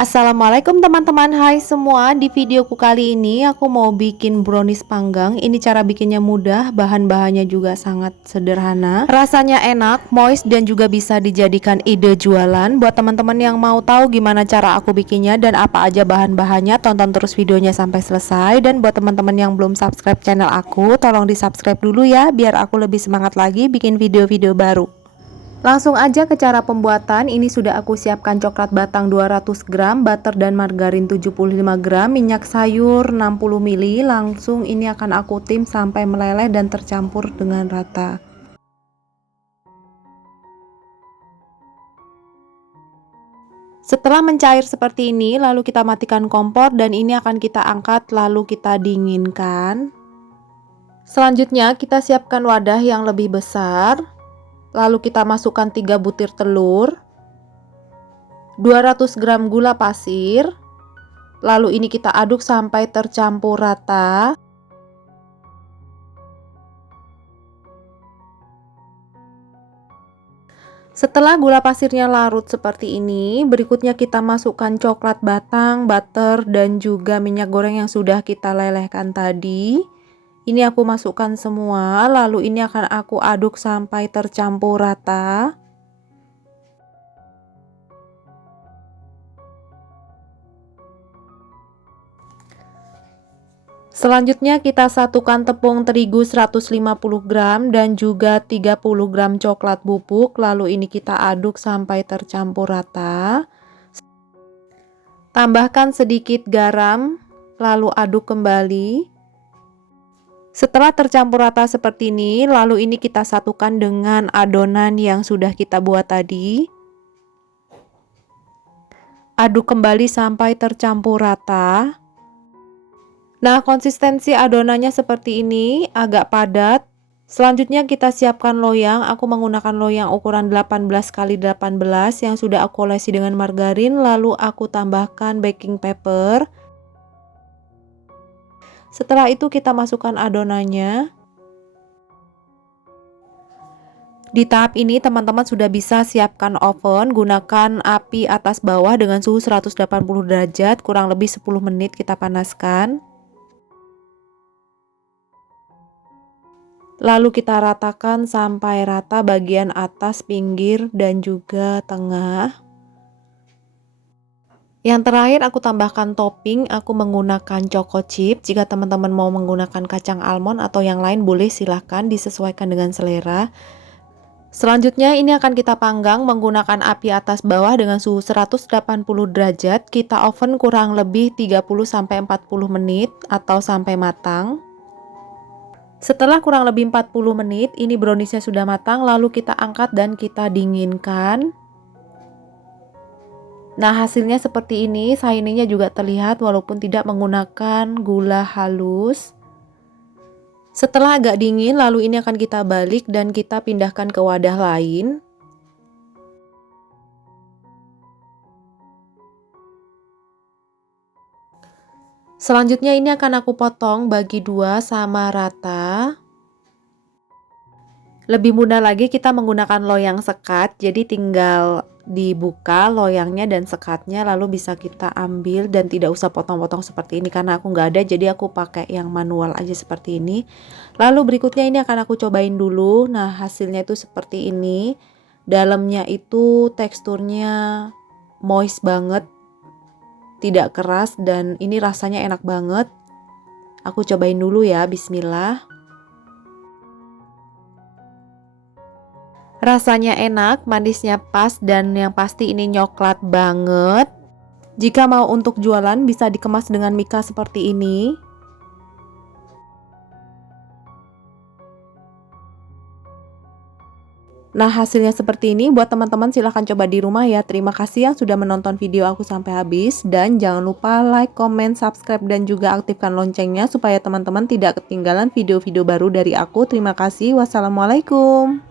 Assalamualaikum teman-teman, hai semua. Di videoku kali ini aku mau bikin brownies panggang. Ini cara bikinnya mudah, bahan-bahannya juga sangat sederhana. Rasanya enak, moist, dan juga bisa dijadikan ide jualan. Buat teman-teman yang mau tahu gimana cara aku bikinnya dan apa aja bahan-bahannya, tonton terus videonya sampai selesai. Dan buat teman-teman yang belum subscribe channel aku, tolong di subscribe dulu ya, biar aku lebih semangat lagi bikin video-video baru. Langsung aja ke cara pembuatan. Ini sudah aku siapkan coklat batang 200 gram, butter dan margarin 75 gram, minyak sayur 60 ml. Langsung ini akan aku tim sampai meleleh dan tercampur dengan rata. Setelah mencair seperti ini, lalu kita matikan kompor dan ini akan kita angkat lalu kita dinginkan. Selanjutnya kita siapkan wadah yang lebih besar. Lalu kita masukkan 3 butir telur, 200 gram gula pasir. Lalu ini kita aduk sampai tercampur rata. Setelah gula pasirnya larut seperti ini, berikutnya kita masukkan coklat batang, butter, dan juga minyak goreng yang sudah kita lelehkan tadi. Ini aku masukkan semua, lalu ini akan aku aduk sampai tercampur rata. Selanjutnya kita satukan tepung terigu 150 gram dan juga 30 gram coklat bubuk, lalu ini kita aduk sampai tercampur rata. Tambahkan sedikit garam, lalu aduk kembali. Setelah tercampur rata seperti ini, lalu ini kita satukan dengan adonan yang sudah kita buat tadi. Aduk kembali sampai tercampur rata. Nah, konsistensi adonannya seperti ini, agak padat. Selanjutnya kita siapkan loyang. Aku menggunakan loyang ukuran 18 x 18 yang sudah aku olesi dengan margarin, lalu aku tambahkan baking paper. Setelah itu kita masukkan adonannya. Di tahap ini teman-teman sudah bisa siapkan oven, gunakan api atas bawah dengan suhu 180 derajat, kurang lebih 10 menit kita panaskan. Lalu kita ratakan sampai rata bagian atas, pinggir, dan juga tengah. Yang terakhir aku tambahkan topping, aku menggunakan choco chip. Jika teman-teman mau menggunakan kacang almond atau yang lain boleh, silahkan disesuaikan dengan selera. Selanjutnya ini akan kita panggang menggunakan api atas bawah dengan suhu 180 derajat. Kita oven kurang lebih 30-40 menit atau sampai matang. Setelah kurang lebih 40 menit, ini browniesnya sudah matang, lalu kita angkat dan kita dinginkan. Nah, hasilnya seperti ini, shiningnya juga terlihat walaupun tidak menggunakan gula halus. Setelah agak dingin, lalu ini akan kita balik dan kita pindahkan ke wadah lain. Selanjutnya ini akan aku potong bagi dua sama rata. Lebih mudah lagi kita menggunakan loyang sekat, jadi tinggal dibuka loyangnya dan sekatnya lalu bisa kita ambil dan tidak usah potong-potong seperti ini karena aku nggak ada, jadi aku pakai yang manual aja seperti ini. Lalu berikutnya ini akan aku cobain dulu. Nah, hasilnya itu seperti ini. Dalamnya itu teksturnya moist banget, tidak keras, dan ini rasanya enak banget. Aku cobain dulu ya, bismillah. Rasanya enak, manisnya pas, dan yang pasti ini coklat banget. Jika mau untuk jualan bisa dikemas dengan mika seperti ini. Nah, hasilnya seperti ini. Buat teman-teman silahkan coba di rumah ya. Terima kasih yang sudah menonton video aku sampai habis. Dan jangan lupa like, comment, subscribe, dan juga aktifkan loncengnya supaya teman-teman tidak ketinggalan video-video baru dari aku. Terima kasih. Wassalamualaikum.